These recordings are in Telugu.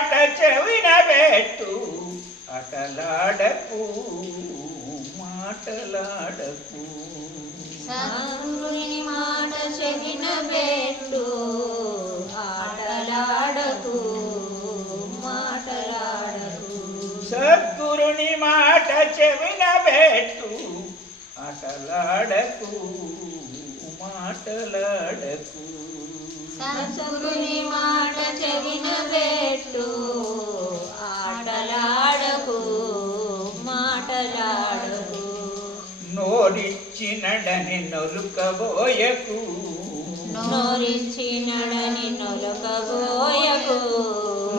మాట చెవిన పెట్టు అటలాడకు మాటలాడకు సద్గురుని మాట చెవిన పెట్టు ఆటలాడకు మాటలాడకు సద్గురుని మాట చెవిన పెట్టు అటలాడకు మాటలాడకు సద్గురుని మాట చెవిన పెట్టు ఆటలాడకు మాటలాడకు నోరిచ్చినడని నొలుకబోయకు నోరిచ్చినడని నొలకబోయకు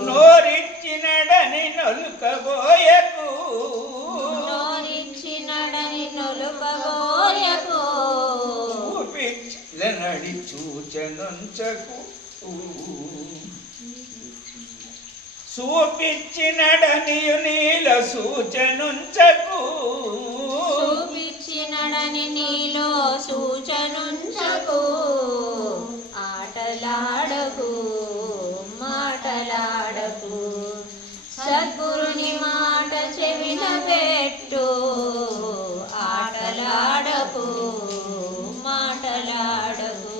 నోరిచ్చినడని నొలుకబోయకు నోరిచ్చినడని నొలకబోయకు చూపించినడి సూచనుంచకు చూపించినడని నీల సూచనుంచకు చూపించినడని నీలో సూచనుంచకు ఆటలాడకు మాటలాడకు సద్గురుని మాట చెవిన పెట్టు ఆటలాడకు మాటలాడకు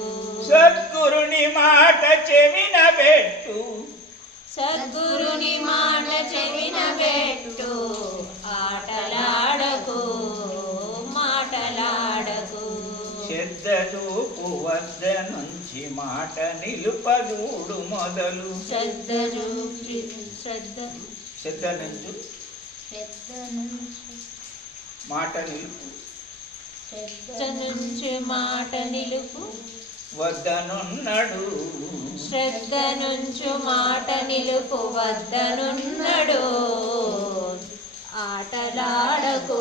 సద్గురుని మాట చెవిన పెట్టు సద్గురుని మాట చెవిన పెట్టు ఆటలాడకు మాటలాడకు శ్రద్ధ వద్ద నుంచి మాట నిలుపదూడు మొదలు శ్రద్ధ నుంచి మాట నిలుపు మాట నిలుపు వద్దనున్నడు శ్రద్ధ నుంచి మాట నిలుపు వద్దనున్నడు ఆటలాడకు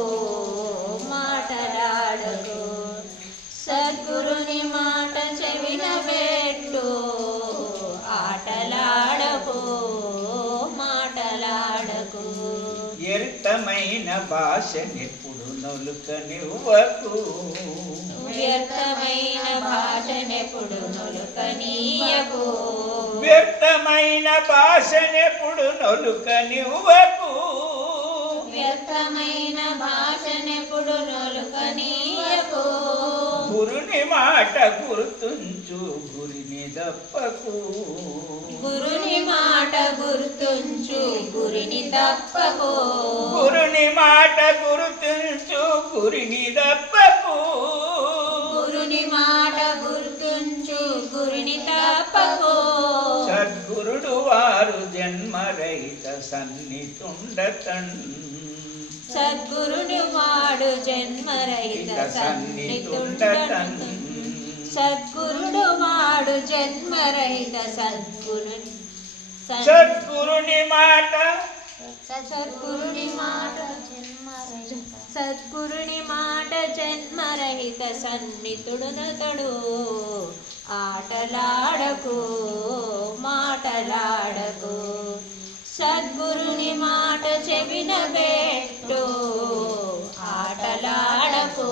మాటలాడకు సద్గురుని మాట చెవిన పెట్టు ఆటలాడకు మాటలాడకు వ్యర్థమైన భాషనెప్పుడు నొలుకనివ్వకు వ్యర్థమైన భాషనెప్పుడు నొలుకనీయకు వ్యర్థమైన భాషనెప్పుడు నొలుకనివ్వకు వ్యర్థమైన భాషనెప్పుడు నొలుకనీయకు గురుని మాట గుర్తుంచు గురిని దప్పకు గురుని మాట గుర్తుంచు గురిని తప్పకు గురుని మాట గుర్తుంచు గురిని దప్పకు గురుని మాట గుర్తుంచు గురిని తప్పకు సద్గురుడు వారు జన్మరహిత సన్నితుండతన్ సద్గురుని వాడు జన్మరహిత సన్నితుండతన్ సద్గురుడు వాడు జన్మరహిత సద్గురుని మాట సద్గురుని మాట సద్గురుని మాట జన్మరహిత సన్నితుడునతడు ఆటలాడకు మాటలాడకు సద్గురుని మాట చెవిన పెట్టు ఆటలాడకు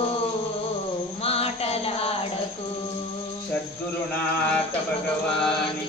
మాటలాడకు సద్గురునాథ భగవాని